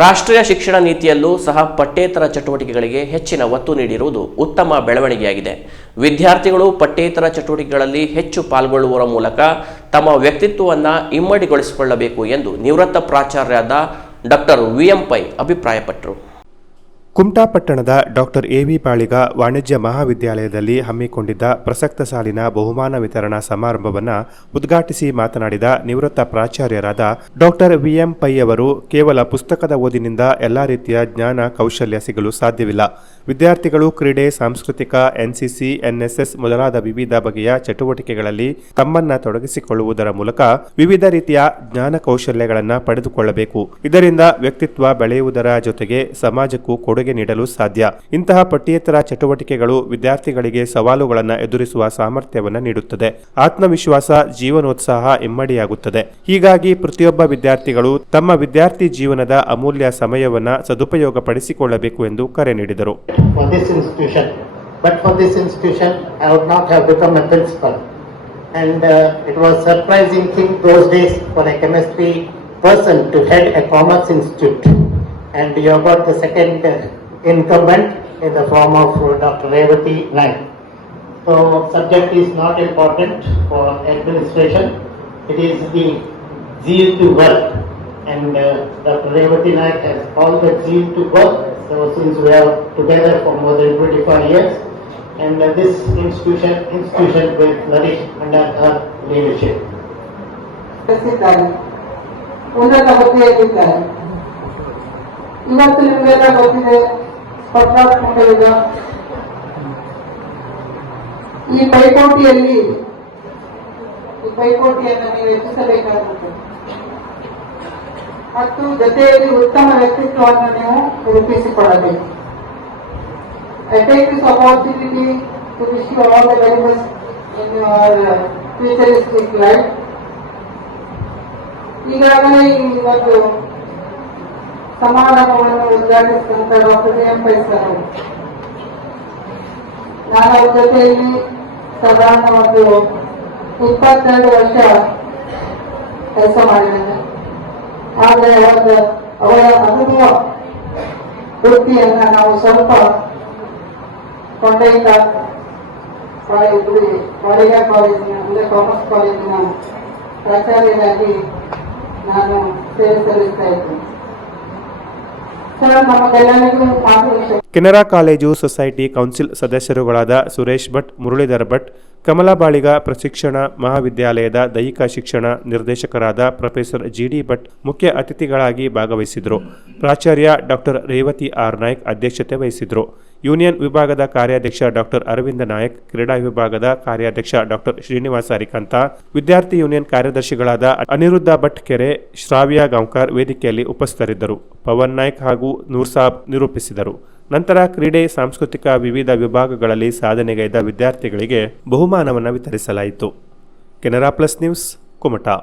ರಾಷ್ಟ್ರೀಯ ಶಿಕ್ಷಣ ನೀತಿಯಲ್ಲೂ ಸಹ ಪಠ್ಯೇತರ ಚಟುವಟಿಕೆಗಳಿಗೆ ಹೆಚ್ಚಿನ ಒತ್ತು ನೀಡಿರುವುದು ಉತ್ತಮ ಬೆಳವಣಿಗೆಯಾಗಿದೆ. ವಿದ್ಯಾರ್ಥಿಗಳು ಪಠ್ಯೇತರ ಚಟುವಟಿಕೆಗಳಲ್ಲಿ ಹೆಚ್ಚು ಪಾಲ್ಗೊಳ್ಳುವ ಮೂಲಕ ತಮ್ಮ ವ್ಯಕ್ತಿತ್ವವನ್ನು ಇಮ್ಮಡಿಗೊಳಿಸಿಕೊಳ್ಳಬೇಕು ಎಂದು ನಿವೃತ್ತ ಪ್ರಾಚಾರ್ಯಾದ ಡಾಕ್ಟರ್ ವಿ ಎಂ ಪೈ ಅಭಿಪ್ರಾಯಪಟ್ಟರು. ಕುಮಟಾ ಪಟ್ಟಣದ ಡಾಕ್ಟರ್ ಎ ವಿ ಪಾಳಿಗ ವಾಣಿಜ್ಯ ಮಹಾವಿದ್ಯಾಲಯದಲ್ಲಿ ಹಮ್ಮಿಕೊಂಡಿದ್ದ ಪ್ರಸಕ್ತ ಸಾಲಿನ ಬಹುಮಾನ ವಿತರಣಾ ಸಮಾರಂಭವನ್ನು ಉದ್ಘಾಟಿಸಿ ಮಾತನಾಡಿದ ನಿವೃತ್ತ ಪ್ರಾಚಾರ್ಯರಾದ ಡಾಕ್ಟರ್ ವಿಎಂ ಪೈ ಅವರು, ಕೇವಲ ಪುಸ್ತಕದ ಓದಿನಿಂದ ಎಲ್ಲ ರೀತಿಯ ಜ್ಞಾನ ಕೌಶಲ್ಯ ಸಿಗಲು ಸಾಧ್ಯವಿಲ್ಲ. ವಿದ್ಯಾರ್ಥಿಗಳು ಕ್ರೀಡೆ, ಸಾಂಸ್ಕೃತಿಕ ಎನ್ಸಿಸಿ ಎನ್ಎಸ್ಎಸ್ ಮೊದಲಾದ ವಿವಿಧ ಬಗೆಯ ಚಟುವಟಿಕೆಗಳಲ್ಲಿ ತಮ್ಮನ್ನ ತೊಡಗಿಸಿಕೊಳ್ಳುವುದರ ಮೂಲಕ ವಿವಿಧ ರೀತಿಯ ಜ್ಞಾನ ಕೌಶಲ್ಯಗಳನ್ನು ಪಡೆದುಕೊಳ್ಳಬೇಕು. ಇದರಿಂದ ವ್ಯಕ್ತಿತ್ವ ಬೆಳೆಯುವುದರ ಜೊತೆಗೆ ಸಮಾಜಕ್ಕೂ ಕೊಡುಗೆ ಕೊಡುಗೆ ನೀಡಲು ಸಾಧ್ಯ ಇಂತಹ ಪಠ್ಯೇತರ ಚಟುವಟಿಕೆಗಳು ವಿದ್ಯಾರ್ಥಿಗಳಿಗೆ ಸವಾಲುಗಳನ್ನು ಎದುರಿಸುವ ಸಾಮರ್ಥ್ಯವನ್ನು ನೀಡುತ್ತದೆ ಆತ್ಮವಿಶ್ವಾಸ ಜೀವನೋತ್ಸಾಹ ಇಮ್ಮಡಿಯಾಗುತ್ತದೆ ಹೀಗಾಗಿ ಪ್ರತಿಯೊಬ್ಬ ವಿದ್ಯಾರ್ಥಿಗಳು ತಮ್ಮ ವಿದ್ಯಾರ್ಥಿ ಜೀವನದ ಅಮೂಲ್ಯ ಸಮಯವನ್ನು ಸದುಪಯೋಗಪಡಿಸಿಕೊಳ್ಳಬೇಕು ಎಂದು ಕರೆ ನೀಡಿದರು But for this institution, I would not have become a principal. And uh, it was a surprising thing those days for a chemistry person to head a commerce institute. and you have got the second uh, incumbent in the form of uh, Dr. Revati Naik. So subject is not important for administration. It is the zeal to work and uh, Dr. Revati Naik has all the zeal to work. So since we are together for more than 25 years and uh, this institution institution will flourish under her leadership. President, Unna Navate ಇವತ್ತು ನಿಮಗೆಲ್ಲ ಗೊತ್ತಿದೆ ಯುಗ ಈ ಪೈಪೋಟಿಯಲ್ಲಿ ಈ ಪೈಪೋಟಿಯನ್ನು ನೀವು ಹೆಚ್ಚಿಸಬೇಕಾಗುತ್ತೆ ಮತ್ತು ಜೊತೆಯಲ್ಲಿ ಉತ್ತಮ ವ್ಯಕ್ತಿತ್ವವನ್ನು ನೀವು ರೂಪಿಸಿಕೊಳ್ಳಬೇಕು. Opportunity to to wish you all the very best in your uh, ಈಗಾಗಲೇ ಈ ಒಂದು ಸಮಾರಂಭವನ್ನು ಉದ್ಘಾಟಿಸಿದಂತ ಡಾಕ್ಟರ್ ಎಂ ಪೈ ಸರ್ ಅವರು. ನಾನು ಅವ್ರ ಜೊತೆಯಲ್ಲಿ ಸಾಧಾರಣ ಒಂದು ಇಪ್ಪತ್ತೆರಡು ವರ್ಷ ಕೆಲಸ ಮಾಡಿದ್ದೇನೆ. ಆದರೆ ಅವರ ಅವರ ಅನುಭವ ವೃತ್ತಿಯನ್ನ ನಾವು ಸ್ವಲ್ಪ ಕೊಂಡೊಯ್ದ ಕಾಲೇಜ ಕಾಲೇಜಿನ, ಅಂದರೆ ಕಾಮರ್ಸ್ ಕಾಲೇಜಿನ ಪ್ರಾಚಾರ್ಯರಾಗಿ ನಾನು ಸೇವೆ ಸಲ್ಲಿಸ್ತಾ ಇದ್ದೇನೆ. ಕೆನರಾ ಕಾಲೇಜು ಸೊಸೈಟಿ ಕೌನ್ಸಿಲ್ ಸದಸ್ಯರುಗಳಾದ ಸುರೇಶ್ ಭಟ್, ಮುರಳೀಧರ್ ಭಟ್, ಕಮಲಾ ಬಾಳಿಗ ಪ್ರಶಿಕ್ಷಣ ಮಹಾವಿದ್ಯಾಲಯದ ದೈಹಿಕ ಶಿಕ್ಷಣ ನಿರ್ದೇಶಕರಾದ ಪ್ರೊಫೆಸರ್ ಜಿಡಿ ಭಟ್ ಮುಖ್ಯ ಅತಿಥಿಗಳಾಗಿ ಭಾಗವಹಿಸಿದರು. ಪ್ರಾಚಾರ್ಯ ಡಾಕ್ಟರ್ ರೇವತಿ ಆರ್ ನಾಯ್ಕ್ ಅಧ್ಯಕ್ಷತೆ ವಹಿಸಿದರು. ಯೂನಿಯನ್ ವಿಭಾಗದ ಕಾರ್ಯಾಧ್ಯಕ್ಷ ಡಾಕ್ಟರ್ ಅರವಿಂದ ನಾಯಕ್, ಕ್ರೀಡಾ ವಿಭಾಗದ ಕಾರ್ಯಾಧ್ಯಕ್ಷ ಡಾಕ್ಟರ್ ಶ್ರೀನಿವಾಸ ಅರಿಕಂತ ವಿದ್ಯಾರ್ಥಿ ಯೂನಿಯನ್ ಕಾರ್ಯದರ್ಶಿಗಳಾದ ಅನಿರುದ್ಧ ಭಟ್ ಕೆರೆ, ಶ್ರಾವ್ಯ ಗಾಂವ್ಕರ್ ವೇದಿಕೆಯಲ್ಲಿ ಉಪಸ್ಥಿತರಿದ್ದರು. ಪವನ್ ನಾಯ್ಕ್ ಹಾಗೂ ನೂರ್ಸಾಬ್ ನಿರೂಪಿಸಿದರು. ನಂತರ ಕ್ರೀಡೆ, ಸಾಂಸ್ಕೃತಿಕ ವಿವಿಧ ವಿಭಾಗಗಳಲ್ಲಿ ಸಾಧನೆಗೈದ ವಿದ್ಯಾರ್ಥಿಗಳಿಗೆ ಬಹುಮಾನವನ್ನು ವಿತರಿಸಲಾಯಿತು. Canara plus news, Kumta.